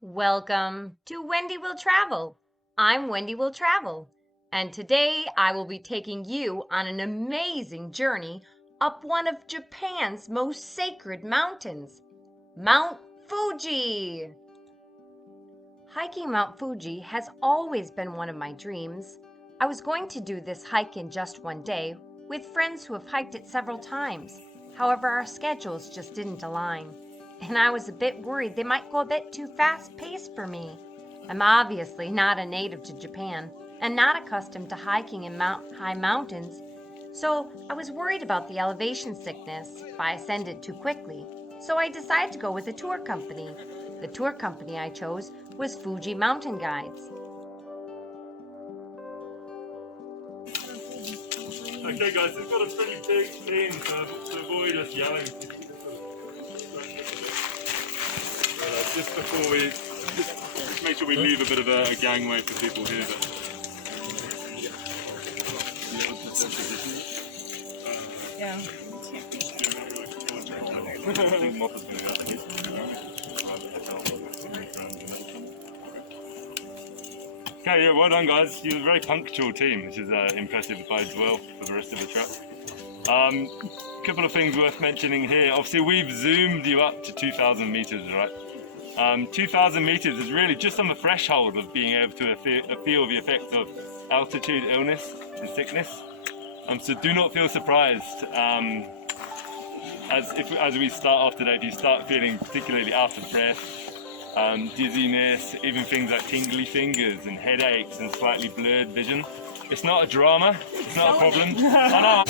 Welcome to Wendy Will Travel. I'm Wendy Will Travel, and today I will be taking you on an amazing journey up one of Japan's most sacred mountains, Mount Fuji. Hiking Mount Fuji has always been one of my dreams. I was going to do this hike in just one day with friends who have hiked it several times. However, our schedules just didn't align, and I was a bit worried they might go a bit too fast-paced for me. I'm obviously not a native to Japan and not accustomed to hiking in high mountains, so I was worried about the elevation sickness if I ascended too quickly. So I decided to go with a tour company. The tour company I chose was Fuji Mountain Guides. Okay guys, we've got a pretty big thing to avoid us yelling. Just before we, just make sure we leave a bit of a gangway for people here. Yeah. Okay, yeah, well done guys. You're a very punctual team, which is impressive, bodes well for the rest of the trip. Couple of things worth mentioning here. Obviously we've zoomed you up to 2,000 meters, right? 2,000 meters is really just on the threshold of being able to feel the effects of altitude illness and sickness. So do not feel surprised as we start off today, if you start feeling particularly out of breath, dizziness, even things like tingly fingers and headaches and slightly blurred vision. It's not a drama, it's not a problem. I know.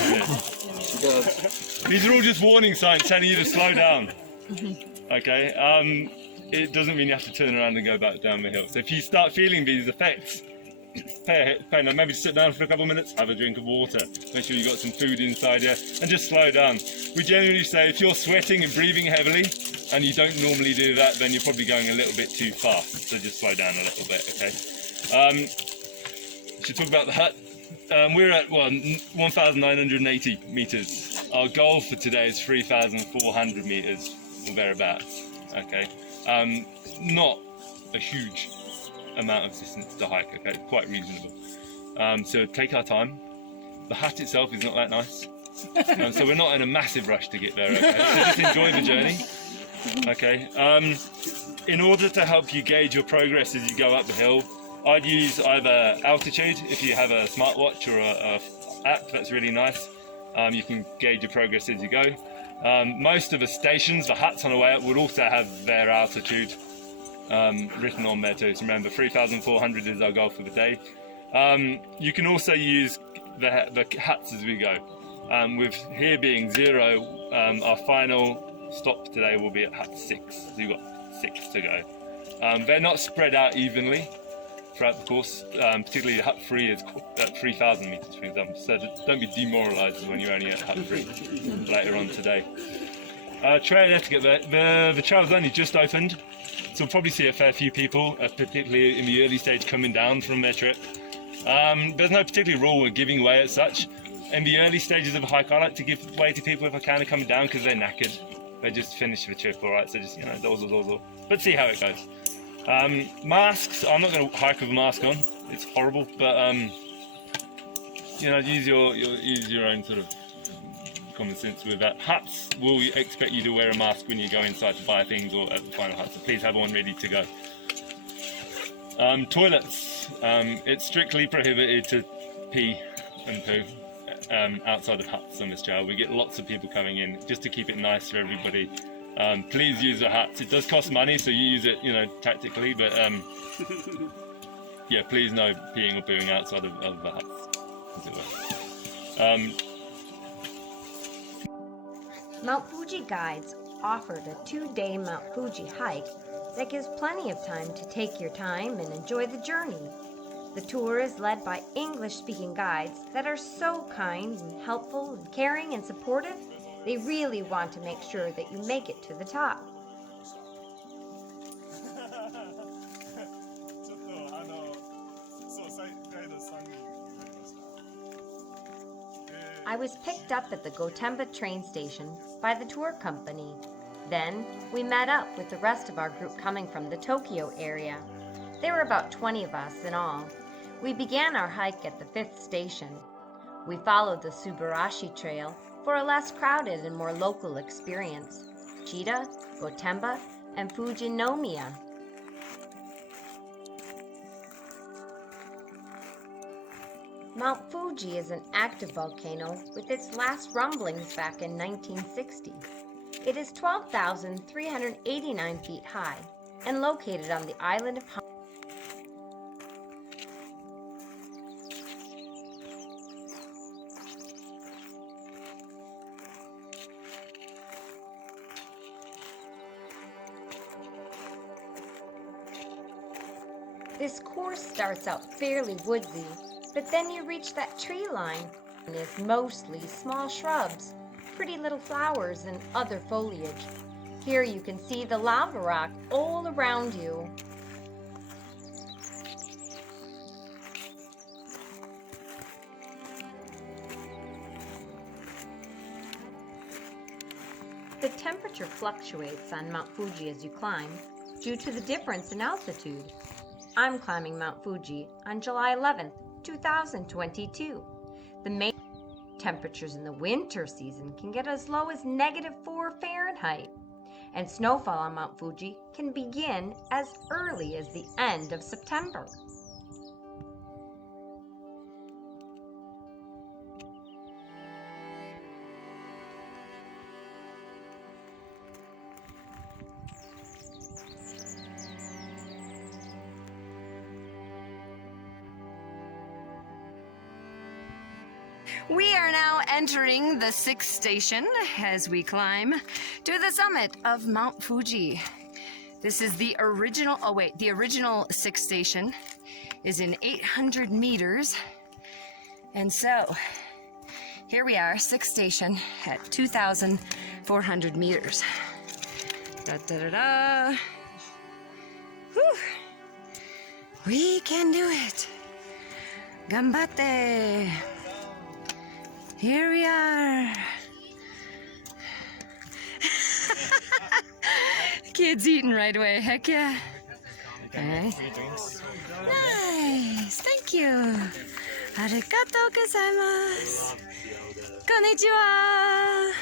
These are all just warning signs telling you to slow down. Okay, it doesn't mean you have to turn around and go back down the hill. So if you start feeling these effects, maybe sit down for a couple of minutes, have a drink of water, make sure you've got some food inside you, and just slow down. We generally say if you're sweating and breathing heavily, and you don't normally do that, then you're probably going a little bit too fast, so just slow down a little bit, okay? We should talk about the hut. We're at 1,980 meters. Our goal for today is 3,400 meters, or thereabouts, okay? Not a huge amount of distance to hike, okay? Quite reasonable. So take our time. The hut itself is not that nice, so we're not in a massive rush to get there, okay? So just enjoy the journey. Okay, in order to help you gauge your progress as you go up the hill, I'd use either altitude if you have a smartwatch or a app. That's really nice. You can gauge your progress as you go. Most of the stations, the huts on the way up, would also have their altitude written on there too. So remember, 3,400 is our goal for the day. You can also use the huts as we go. With here being 0, our final stop today will be at hut 6, so you've got 6 to go. They're not spread out evenly throughout the course, particularly hut 3 is at 3,000 meters, for example, so don't be demoralized when you're only at hut 3 later on today. Trail etiquette, the trail's only just opened, so we'll probably see a fair few people, particularly in the early stage coming down from their trip. There's no particular rule we're giving way as such. In the early stages of a hike, I like to give way to people if I can coming down because they're knackered. They just finished the trip, alright, so just, dozzle. But see how it goes. Masks, I'm not going to hike with a mask on, it's horrible, but use your own sort of common sense with that. Huts will expect you to wear a mask when you go inside to buy things or at the final hut, so please have one ready to go. Toilets, it's strictly prohibited to pee and poo outside of huts on this trail. We get lots of people coming in just to keep it nice for everybody. Please use the huts. It does cost money, so you use it, tactically, but yeah, please no peeing or pooing outside of the huts, as it were. Mount Fuji Guides offered a 2-day Mount Fuji hike that gives plenty of time to take your time and enjoy the journey. The tour is led by English-speaking guides that are so kind and helpful and caring and supportive. They really want to make sure that you make it to the top. I was picked up at the Gotemba train station by the tour company. Then we met up with the rest of our group coming from the Tokyo area. There were about 20 of us in all. We began our hike at the 5th station. We followed the Subarashi Trail for a less crowded and more local experience. Chita, Gotemba, and Fujinomiya. Mount Fuji is an active volcano with its last rumblings back in 1960. It is 12,389 feet high and located on the island of Honshu. This course starts out fairly woodsy, but then you reach that tree line and is mostly small shrubs, pretty little flowers, and other foliage. Here you can see the lava rock all around you. The temperature fluctuates on Mount Fuji as you climb due to the difference in altitude. I'm climbing Mount Fuji on July 11th, 2022. The main temperatures in the winter season can get as low as -4 Fahrenheit, and snowfall on Mount Fuji can begin as early as the end of September. We are now entering the 6th station as we climb to the summit of Mount Fuji. This is the original, the original 6th station is in 800 meters. And so here we are, 6th station at 2,400 meters. Da da da da. Whew. We can do it. Ganbatte. Here we are. Kids eating right away. Heck yeah. Okay. Nice. Thank you. Arigatou gozaimasu. Konnichiwa.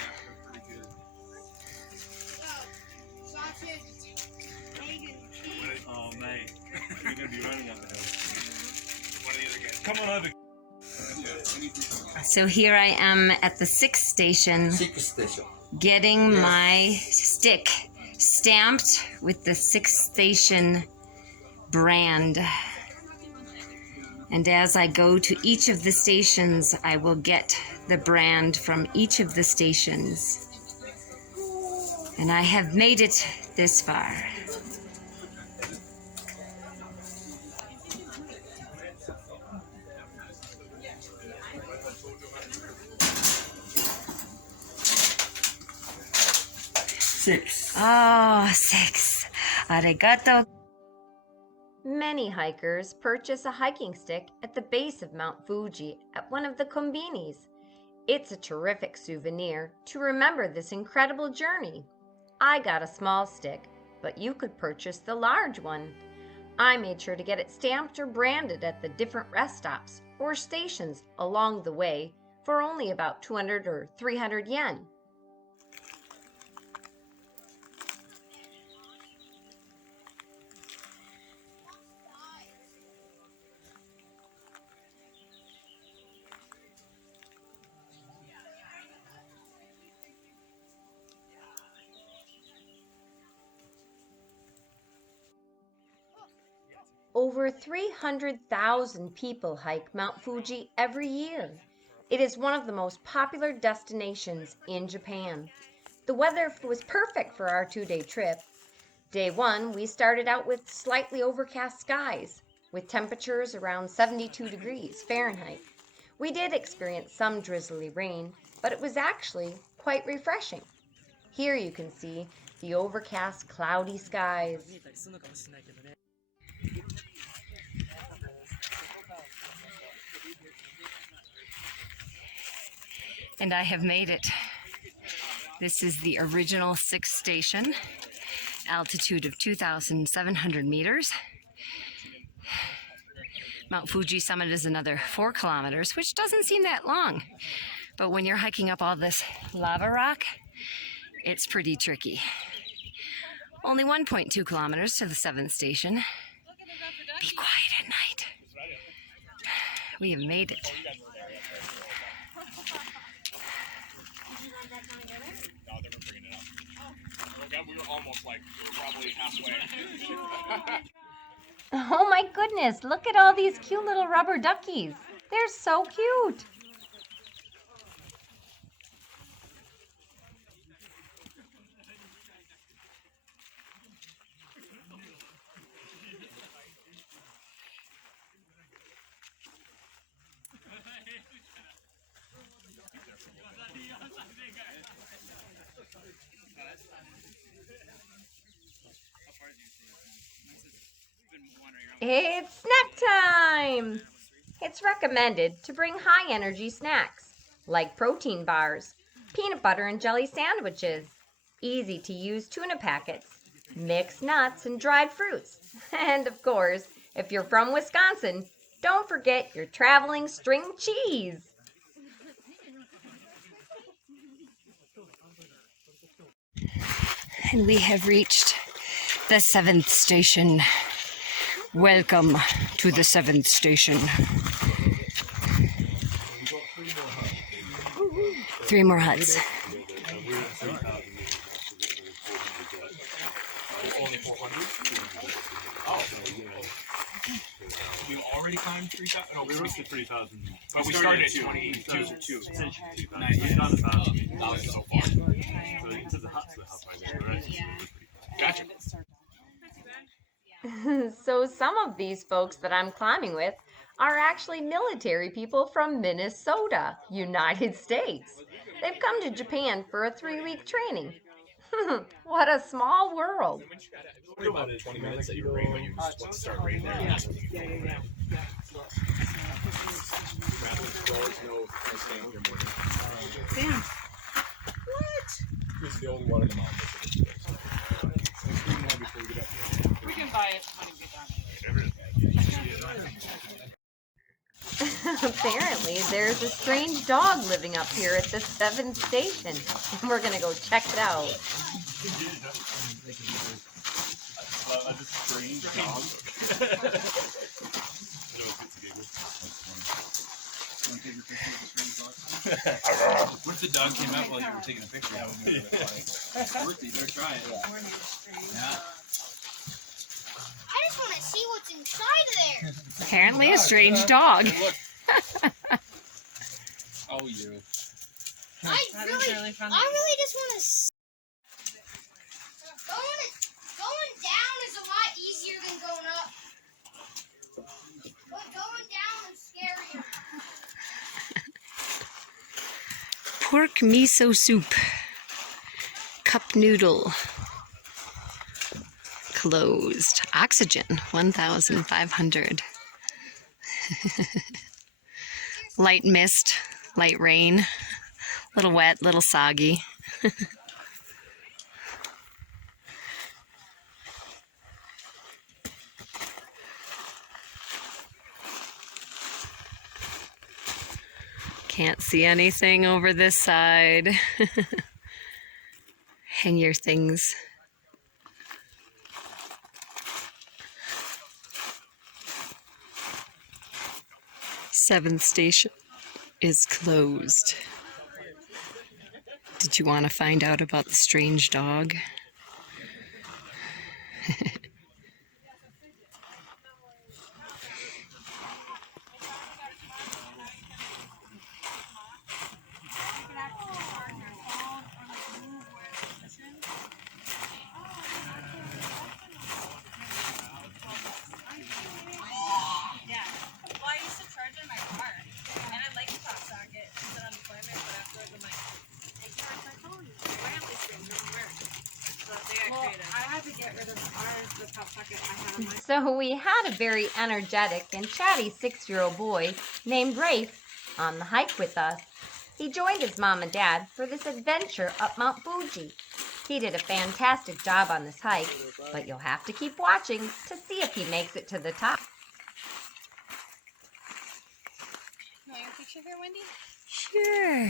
Oh, mate. You're going to be running up the hill. Come on over. So here I am at the 6th station, getting my stick stamped with the 6th station brand. And as I go to each of the stations, I will get the brand from each of the stations. And I have made it this far. Six. Oh, 6. Arigato. Many hikers purchase a hiking stick at the base of Mount Fuji at one of the kombinis. It's a terrific souvenir to remember this incredible journey. I got a small stick, but you could purchase the large one. I made sure to get it stamped or branded at the different rest stops or stations along the way for only about 200 or 300 yen. Over 300,000 people hike Mount Fuji every year. It is one of the most popular destinations in Japan. The weather was perfect for our 2-day trip. Day 1, we started out with slightly overcast skies, with temperatures around 72 degrees Fahrenheit. We did experience some drizzly rain, but it was actually quite refreshing. Here you can see the overcast, cloudy skies. And I have made it. This is the original 6th station, altitude of 2,700 meters. Mount Fuji summit is another 4 kilometers, which doesn't seem that long. But when you're hiking up all this lava rock, it's pretty tricky. Only 1.2 kilometers to the 7th station. Be quiet at night. We have made it. We were almost like, we were probably halfway. Oh my goodness, look at all these cute little rubber duckies. They're so cute. It's snack time! It's recommended to bring high energy snacks like protein bars, peanut butter and jelly sandwiches, easy to use tuna packets, mixed nuts and dried fruits, and of course, if you're from Wisconsin, don't forget your traveling string cheese. And we have reached the 7th station. Welcome to the 7th station. 3 more huts. We already climbed 3,000? No, We reached the 3,000. but we started at 22. We've done about 1,000 so far. So into the huts we have right there, right? Gotcha. So some of these folks that I'm climbing with are actually military people from Minnesota, United States. They've come to Japan for a 3-week training. What a small world. About 20 minutes at your rate, but you just want to start right there. Damn. This is the only one in the mountains. We can buy it when we get done. Apparently, there's a strange dog living up here at the 7th station. We're gonna go check it out. A strange dog. What if the dog came out while you were taking a picture? That would be really funny. Worth it, better try it. Yeah. I just want to see what's inside there. Apparently a strange dog. Oh, you. I That really, is really funny. I really just want to. Going down is a lot easier than going up. But going down is scarier. Pork miso soup. Cup noodle. Closed. Oxygen 1,500. Light mist, light rain. Little wet, little soggy. Can't see anything over this side. Hang your things. Seventh station is closed. Did you want to find out about the strange dog? Well, I used to charge it in my car, and I like the pop socket to sit on deployment, but afterwards I'm like, I charge my phone. Why aren't these things doesn't work? So they got creative. I had to get rid of the pop socket I had on my. So we had a very energetic and chatty 6-year-old boy named Rafe on the hike with us. He joined his mom and dad for this adventure up Mount Fuji. He did a fantastic job on this hike, but you'll have to keep watching to see if he makes it to the top. You want your picture here, Wendy? Sure.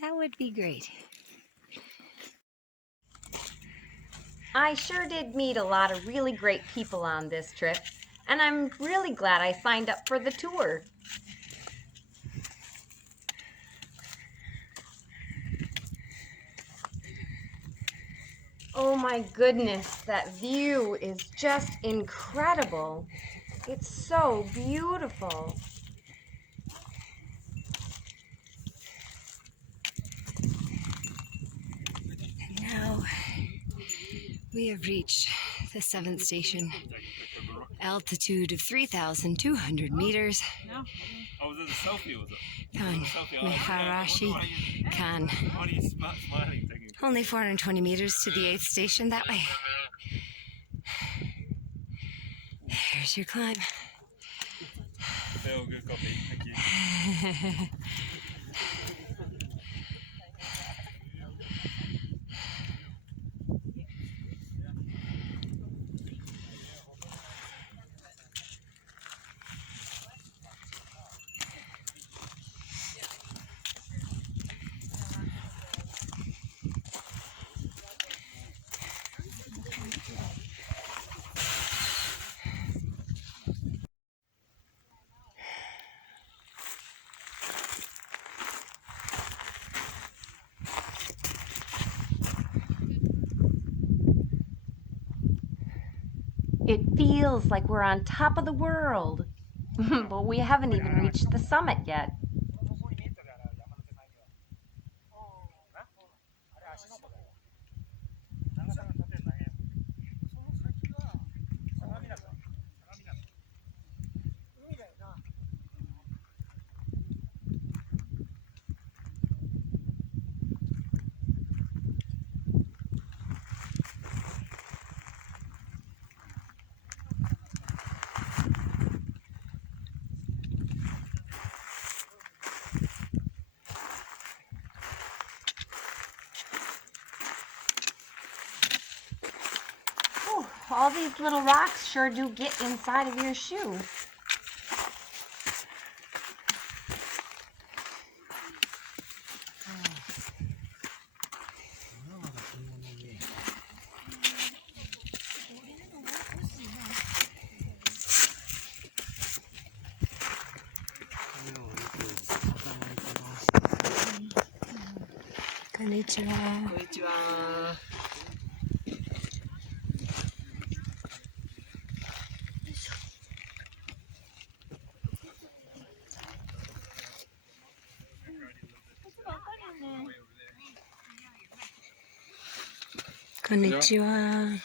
That would be great. I sure did meet a lot of really great people on this trip, and I'm really glad I signed up for the tour. Oh my goodness, that view is just incredible. It's so beautiful. Now we have reached the 7th station. Altitude of 3,200 meters. Oh, was it a selfie, was it? On Miharashi Kan. Why are you smiling? Only 420 meters to the 8th station that way. There's your climb. Phil, good copy. Thank you. It feels like we're on top of the world, but we haven't even reached the summit yet. All these little rocks sure do get inside of your shoe. Konnichiwa. Konnichiwa.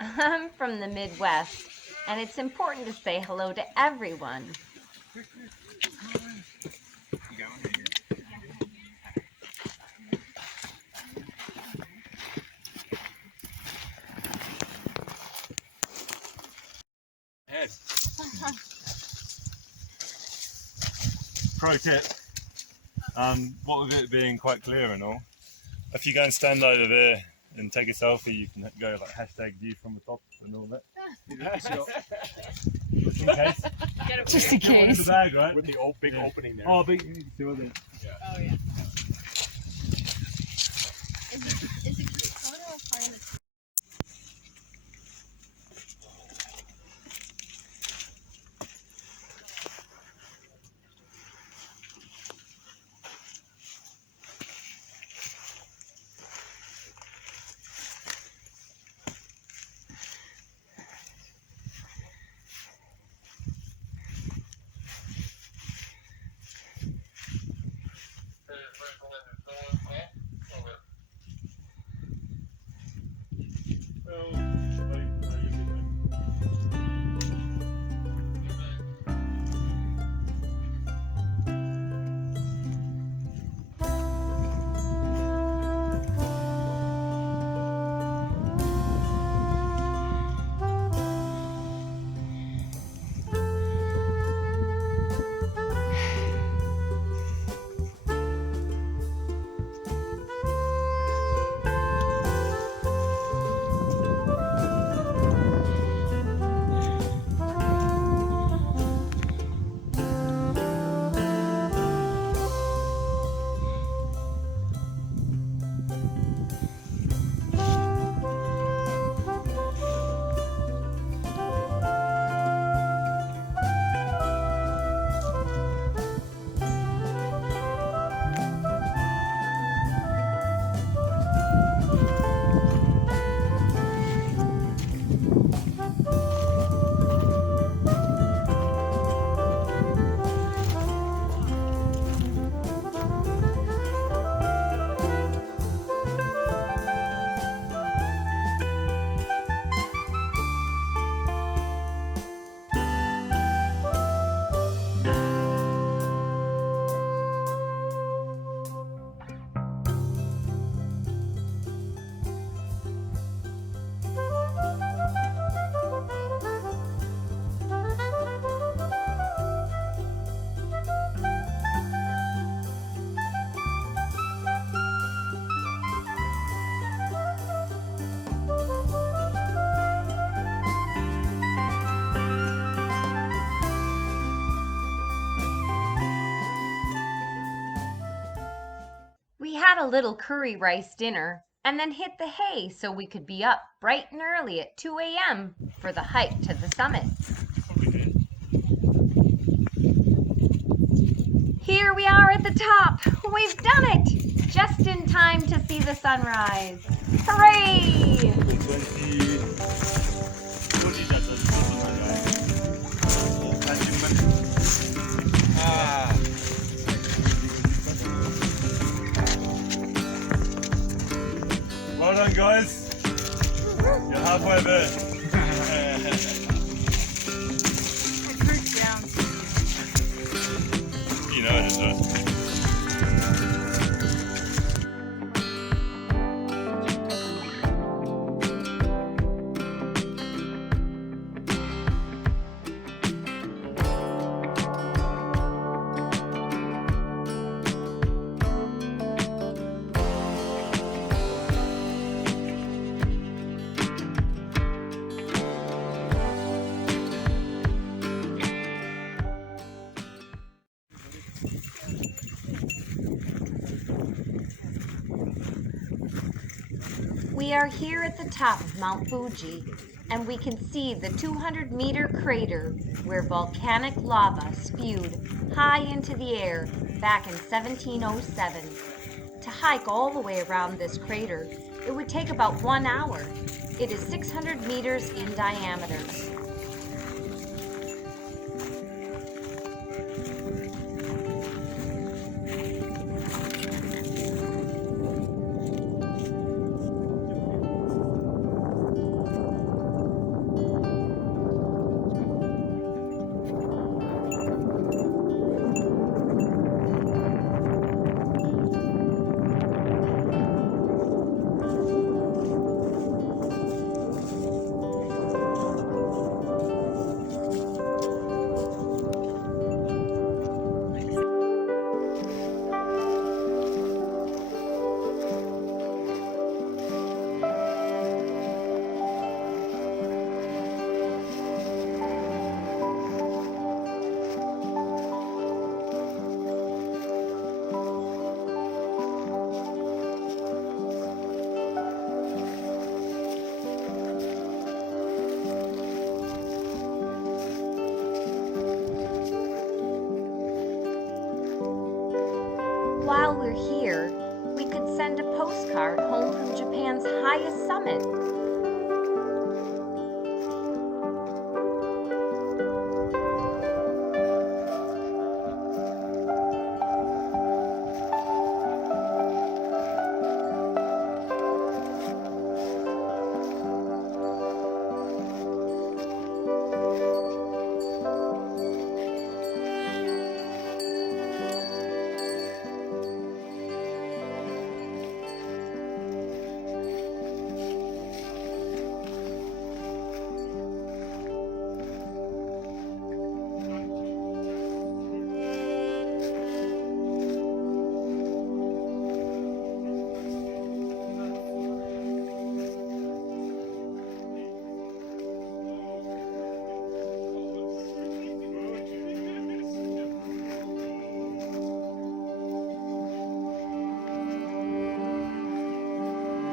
I'm from the Midwest, and it's important to say hello to everyone. Head. Pro tip. What with it being quite clear and all, if you go and stand over there and take a selfie, you can go like hashtag view from the top and all that. Just in case. Just in Get one in the case. bag, right? With the big opening there. Oh, big. You can see all the. Oh yeah. Is it good photo or part of the had a little curry rice dinner and then hit the hay so we could be up bright and early at 2 a.m. for the hike to the summit. Here we are at the top. We've done it! Just in time to see the sunrise. Hooray! Well done, guys. You're halfway there. You know it is, right? We are here at the top of Mount Fuji, and we can see the 200-meter crater where volcanic lava spewed high into the air back in 1707. To hike all the way around this crater, it would take about 1 hour. It is 600 meters in diameter. While we're here, we could send a postcard home from Japan's highest summit.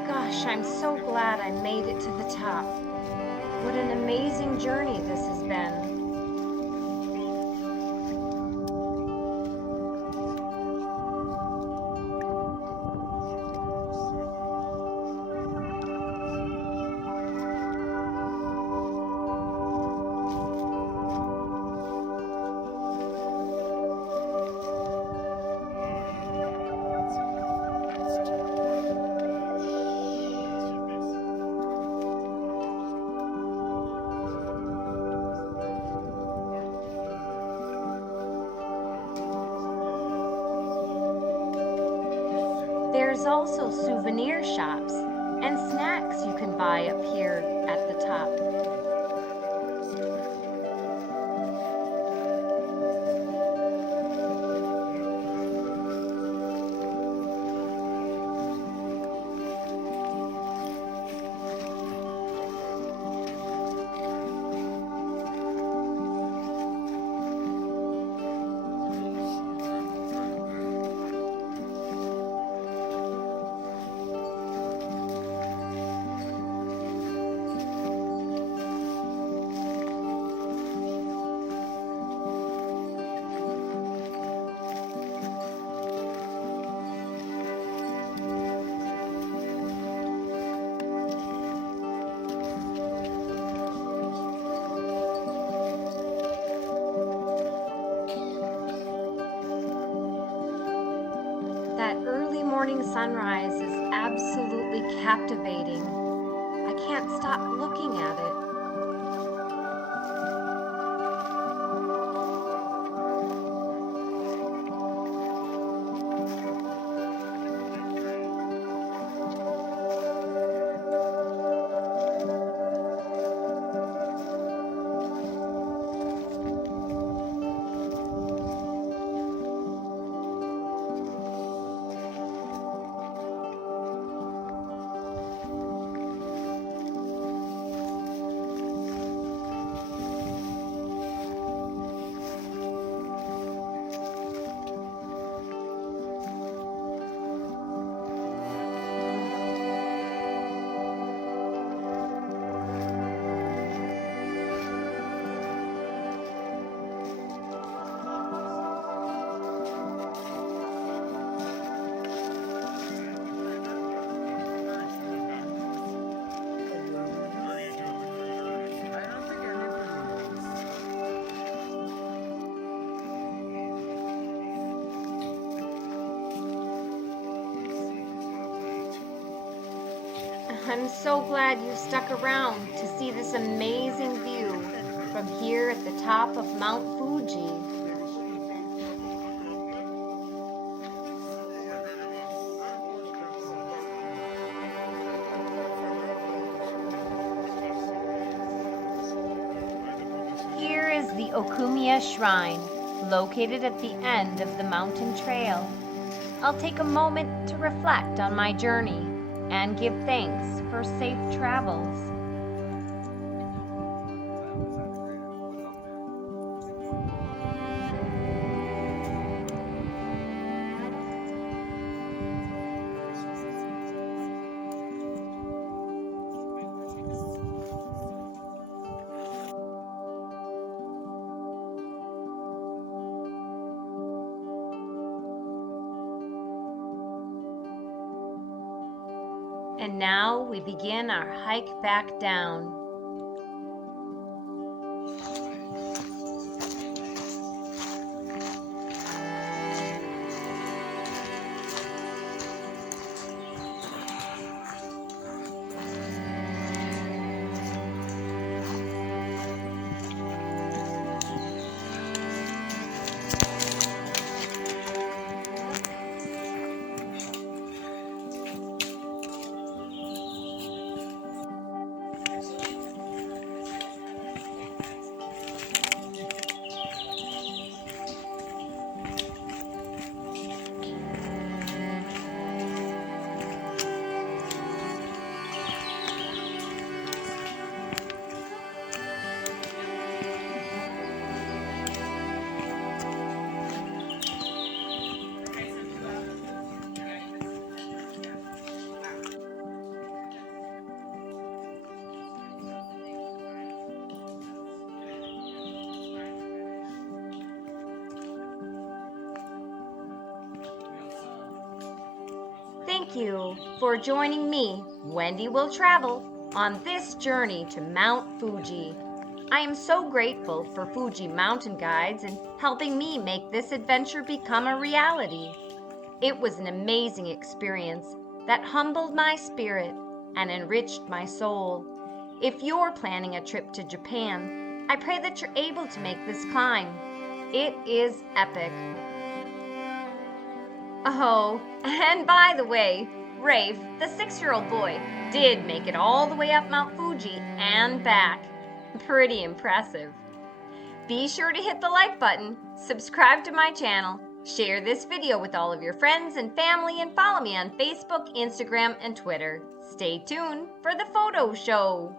Gosh, I'm so glad I made it to the top. What an amazing journey this has been. There's also souvenir shops and snacks you can buy up here at the top. morning sunrise is absolutely captivating. I can't stop looking at it. I'm so glad you stuck around to see this amazing view from here at the top of Mount Fuji. Here is the Okumiya Shrine, located at the end of the mountain trail. I'll take a moment to reflect on my journey and give thanks for safe travels. And now we begin our hike back down. Thank you for joining me, Wendy Will Travel, on this journey to Mount Fuji. I am so grateful for Fuji mountain guides in helping me make this adventure become a reality. It was an amazing experience that humbled my spirit and enriched my soul. If you're planning a trip to Japan, I pray that you're able to make this climb. It is epic. Oh, and by the way, Rafe, the 6-year-old boy, did make it all the way up Mount Fuji and back. Pretty impressive. Be sure to hit the like button, subscribe to my channel, share this video with all of your friends and family, and follow me on Facebook, Instagram, and Twitter. Stay tuned for the photo show.